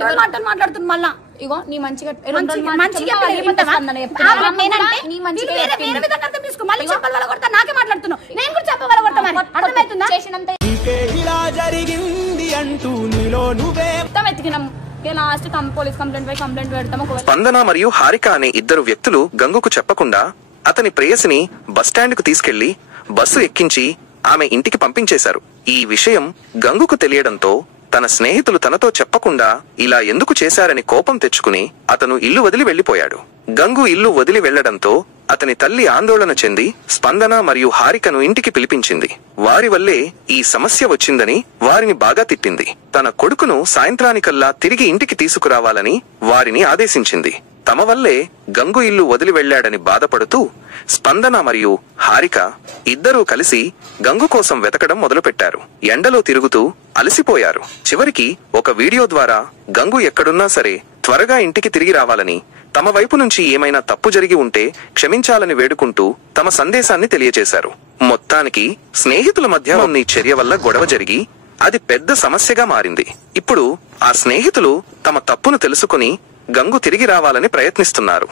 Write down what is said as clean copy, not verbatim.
రెండు మాటలు మాట్లాడుతుంది మళ్ళా. ఇగో నీ మంచిగా నాకే మాట్లాడుతున్నావు, నేను కూడా చెప్పగల అర్థమవుతుందా? స్పందన మరియు హారిక అనే ఇద్దరు వ్యక్తులు గంగుకు చెప్పకుండా అతని ప్రేయసిని బస్టాండ్ కు తీసుకెళ్లి బస్సు ఎక్కించి ఆమె ఇంటికి పంపించేశారు. ఈ విషయం గంగుకు తెలియడంతో తన స్నేహితులు తనతో చెప్పకుండా ఇలా ఎందుకు చేశారని కోపం తెచ్చుకుని అతను ఇల్లు వదిలి వెళ్లిపోయాడు. గంగు ఇల్లు వదిలి వెళ్లడంతో అతని తల్లి ఆందోళన చెంది స్పందన మరియు హారికను ఇంటికి పిలిపించింది. వారి వల్లే ఈ సమస్య వచ్చిందని వారిని బాగా తిట్టింది. తన కొడుకును సాయంత్రానికల్లా తిరిగి ఇంటికి తీసుకురావాలని వారిని ఆదేశించింది. తమ వల్లే గంగు ఇల్లు వదిలి వెళ్లాడని బాధపడుతూ స్పందన మరియు హారిక ఇద్దరూ కలిసి గంగు కోసం వెతకడం మొదలుపెట్టారు. ఎండలో తిరుగుతూ అలసిపోయారు. చివరికి ఒక వీడియో ద్వారా గంగు ఎక్కడున్నా సరే త్వరగా ఇంటికి తిరిగి రావాలని, తమ వైపు నుంచి ఏమైనా తప్పు జరిగి ఉంటే క్షమించాలని వేడుకుంటూ తమ సందేశాన్ని తెలియజేశారు. మొత్తానికి స్నేహితుల మధ్య ఉన్న ఈ చర్య వల్ల గొడవ జరిగి అది పెద్ద సమస్యగా మారింది. ఇప్పుడు ఆ స్నేహితులు తమ తప్పును తెలుసుకుని గంగు తిరిగి రావాలని ప్రయత్నిస్తున్నారు.